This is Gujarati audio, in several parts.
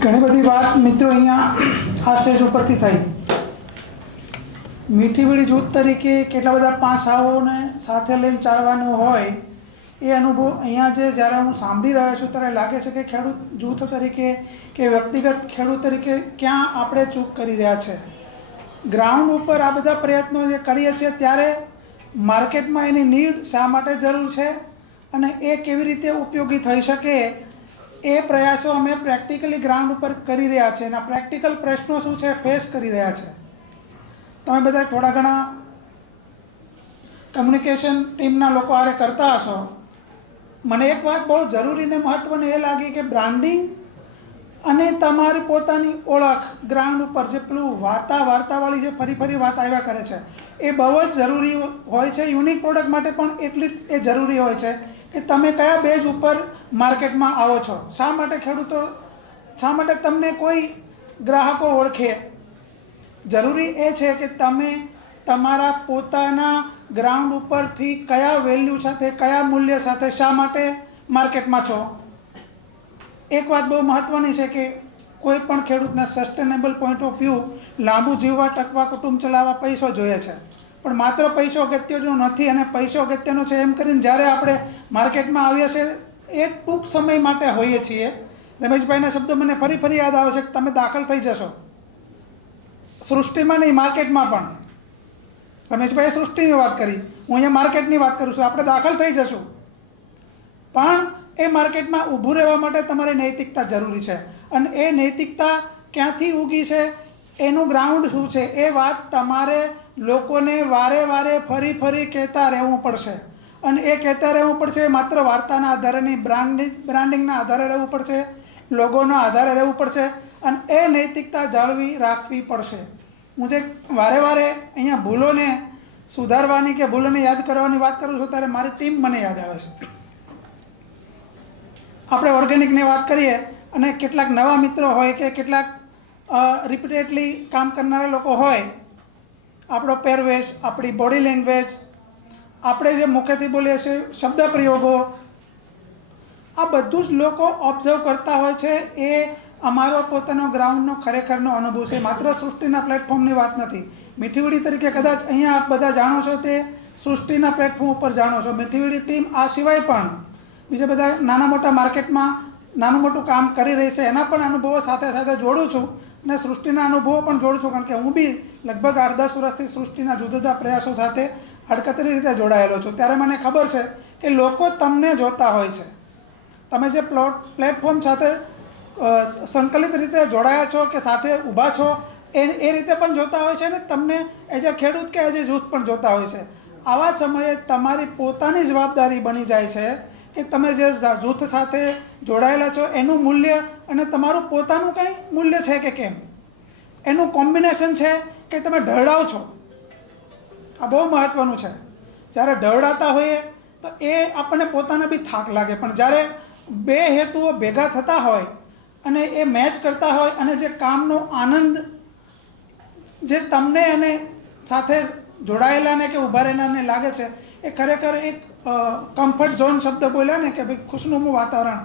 ઘણી બધી વાત મિત્રો અહીંયા આ સ્ટેજ ઉપરથી થઈ। મીઠી વીડી જૂથ તરીકે કેટલા બધા પાસાઓને સાથે લઈને ચાલવાનું હોય એ અનુભવ અહીંયા જ્યારે હું સાંભળી રહ્યો છું ત્યારે લાગે છે કે ખેડૂત જૂથ તરીકે કે વ્યક્તિગત ખેડૂત તરીકે ક્યાં આપણે ચૂક કરી રહ્યા છે। ગ્રાઉન્ડ ઉપર આ બધા પ્રયત્નો જે કરીએ છીએ ત્યારે માર્કેટમાં એની નીડ શા માટે જરૂર છે અને એ કેવી રીતે ઉપયોગી થઈ શકે એ પ્રયાસો અમે પ્રેક્ટિકલી ગ્રાઉન્ડ ઉપર કરી રહ્યા છીએ અને પ્રેક્ટિકલ પ્રશ્નો શું છે ફેસ કરી રહ્યા છે। તમે બધા થોડા ઘણા કમ્યુનિકેશન ટીમના લોકો આરે કરતા હશો। મને એક વાત બહુ જરૂરી ને મહત્ત્વની એ લાગી કે બ્રાન્ડિંગ અને તમારી પોતાની ઓળખ ગ્રાઉન્ડ ઉપર જે પેલું વાર્તાવાળી જે ફરી વાત આવ્યા કરે છે એ બહુ જ જરૂરી હોય છે। યુનિક પ્રોડક્ટ માટે પણ એટલી જ એ જરૂરી હોય છે કે તમે કયા બેઝ ઉપર માર્કેટમાં આવો છો, શા માટે ખેડૂતો, શા માટે તમને કોઈ ગ્રાહકો ઓળખે। જરૂરી એ છે કે તમે તમારા પોતાના ગ્રાઉન્ડ ઉપરથી કયા વેલ્યુ સાથે, કયા મૂલ્ય સાથે, શા માટે માર્કેટમાં છો। એક વાત બહુ મહત્ત્વની છે કે કોઈ પણ ખેડૂતના સસ્ટેનેબલ પોઈન્ટ ઓફ વ્યૂ લાંબુ જીવવા, ટકવા, કુટુંબ ચલાવવા પૈસો જોઈએ છે, પણ માત્ર પૈસો અગત્યનો નથી અને પૈસો અગત્યનો છે એમ કરીને જ્યારે આપણે માર્કેટમાં આવીએ છીએ એ ટૂંક સમય માટે હોઈએ છીએ। રમેશભાઈના શબ્દો મને ફરી યાદ આવે છે કે તમે દાખલ થઈ જશો સૃષ્ટિમાં, નહીં માર્કેટમાં પણ। રમેશભાઈએ સૃષ્ટિની વાત કરી, હું અહીંયા માર્કેટની વાત કરું છું। આપણે દાખલ થઈ જશું પણ એ માર્કેટમાં ઊભું રહેવા માટે તમારી નૈતિકતા જરૂરી છે અને એ નૈતિકતા ક્યાંથી ઉગી છે, એનું ગ્રાઉન્ડ શું છે, એ વાત તમારે લોકોને વારે ફરી કહેતા રહેવું પડશે અને એ કહેતા રહેવું પડશે। માત્ર વાર્તાના આધારે નહીં, બ્રાન્ડિંગના આધારે રહેવું પડશે, લોગોના આધારે રહેવું પડશે અને એ નૈતિકતા જાળવી રાખવી પડશે। હું જે વારે અહીંયા ભૂલોને સુધારવાની કે ભૂલોને યાદ કરવાની વાત કરું છું ત્યારે મારી ટીમ મને યાદ આવે છે। આપણે ઓર્ગેનિકની વાત કરીએ અને કેટલાક નવા મિત્રો હોય કે કેટલાક રિપીટેડલી કામ કરનારા લોકો હોય, આપણો પહેરવેશ, આપણી બોડી લેંગ્વેજ, આપણે જે મુખેથી બોલીએ છીએ શબ્દ પ્રયોગો, આ બધું જ લોકો ઓબ્ઝર્વ કરતા હોય છે। એ અમારો પોતાનો ગ્રાઉન્ડનો ખરેખરનો અનુભવ છે, માત્ર સૃષ્ટિના પ્લેટફોર્મની વાત નથી। મીઠી વીડી તરીકે કદાચ અહીંયા આપ બધા જાણો છો તે સૃષ્ટિના પ્લેટફોર્મ ઉપર જાણો છો। મીઠી વીડી ટીમ આ સિવાય પણ બીજા બધા નાના મોટા માર્કેટમાં નાનું મોટું કામ કરી રહી છે, એના પણ અનુભવો સાથે જોડું છું અને સૃષ્ટિના અનુભવો પણ જોડું છું, કારણ કે હું બી લગભગ 8-10 વર્ષથી સૃષ્ટિના જુદા જુદા પ્રયાસો સાથે અડકતરી રીતે જોડાયેલો છું। ત્યારે મને ખબર છે કે લોકો તમને જોતા હોય છે, તમે જે પ્લેટફોર્મ સાથે સંકલિત રીતે જોડાયા છો કે સાથે ઊભા છો એ રીતે પણ જોતા હોય છે અને તમને એઝ અ ખેડૂત કે એઝ અ જૂથ પણ જોતા હોય છે। આવા સમયે તમારી પોતાની જવાબદારી બની જાય છે કે તમે જે જૂથ સાથે જોડાયેલા છો એનું મૂલ્ય અને તમારું પોતાનું કંઈ મૂલ્ય છે કે કેમ, એનું કોમ્બિનેશન છે કે તમે ઢળાવ છો। આ બહુ મહત્ત્વનું છે। જ્યારે ઢળાતા હોઈએ તો એ આપણને પોતાને બી થાક લાગે, પણ જ્યારે બે હેતુઓ ભેગા થતા હોય અને એ મેચ કરતા હોય અને જે કામનો આનંદ જે તમને અને સાથે જોડાયેલાને કે ઊભા રહેનારને લાગે છે એ ખરેખર એક કમ્ફર્ટ ઝોન શબ્દ બોલ્યા ને કે ભાઈ ખુશનુમું વાતાવરણ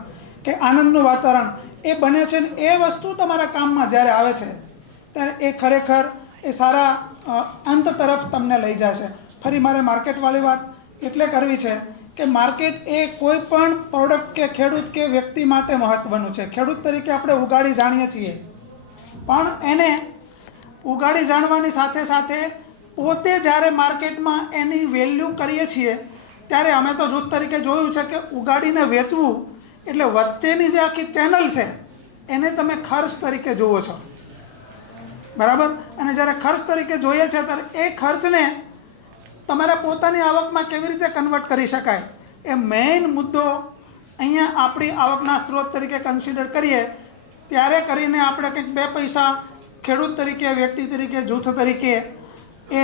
કે આનંદનું વાતાવરણ એ બને છે ને એ વસ્તુ તમારા કામમાં જ્યારે આવે છે ત્યારે એ ખરેખર એ સારા અંત તરફ તમને લઈ જશે। ફરી મારે માર્કેટવાળી વાત એટલે કરવી છે કે માર્કેટ એ કોઈ પણ પ્રોડક્ટ કે ખેડૂત કે વ્યક્તિ માટે મહત્ત્વનું છે। ખેડૂત તરીકે આપણે ઉગાડી જાણીએ છીએ, પણ એને ઉગાડી જાણવાની સાથે પોતે જ્યારે માર્કેટમાં એની વેલ્યુ કરીએ છીએ ત્યારે અમે તો જૂથ તરીકે જોયું છે કે ઉગાડીને વેચવું એટલે વચ્ચેની જે આખી ચેનલ છે એને તમે ખર્ચ તરીકે જુઓ છો, બરાબર? અને જ્યારે ખર્ચ તરીકે જોઈએ છે ત્યારે એ ખર્ચને તમારા પોતાની આવકમાં કેવી રીતે કન્વર્ટ કરી શકાય એ મેઇન મુદ્દો અહીંયા આપણી આવકના સ્ત્રોત તરીકે કન્સિડર કરીએ ત્યારે કરીને આપણે કંઈક 2 પૈસા ખેડૂત તરીકે, વ્યક્તિ તરીકે, જૂથ તરીકે એ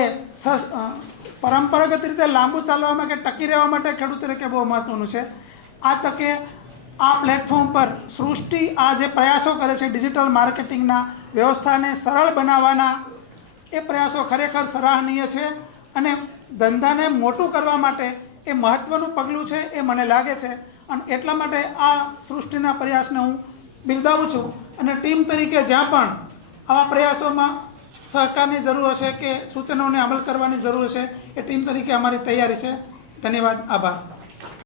પરંપરાગત રીતે લાંબુ ચાલવામાં કે ટકી રહેવા માટે ખેડૂત તરીકે બહુ મહત્ત્વનું છે। આ તકે આ પ્લેટફોર્મ પર સૃષ્ટિ આ જે પ્રયાસો કરે છે ડિજિટલ માર્કેટિંગના વ્યવસ્થાને સરળ બનાવવાના, એ પ્રયાસો ખરેખર સરાહનીય છે અને ધંધાને મોટું કરવા માટે એ મહત્ત્વનું પગલું છે એ મને લાગે છે અને એટલા માટે આ સૃષ્ટિના પ્રયાસને હું બિરદાવું છું અને ટીમ તરીકે જ્યાં પણ આવા પ્રયાસોમાં સહકારની જરૂર હશે કે સૂચનોને અમલ કરવાની જરૂર હશે એ ટીમ તરીકે અમારી તૈયારી છે. ધન્યવાદ, આભાર.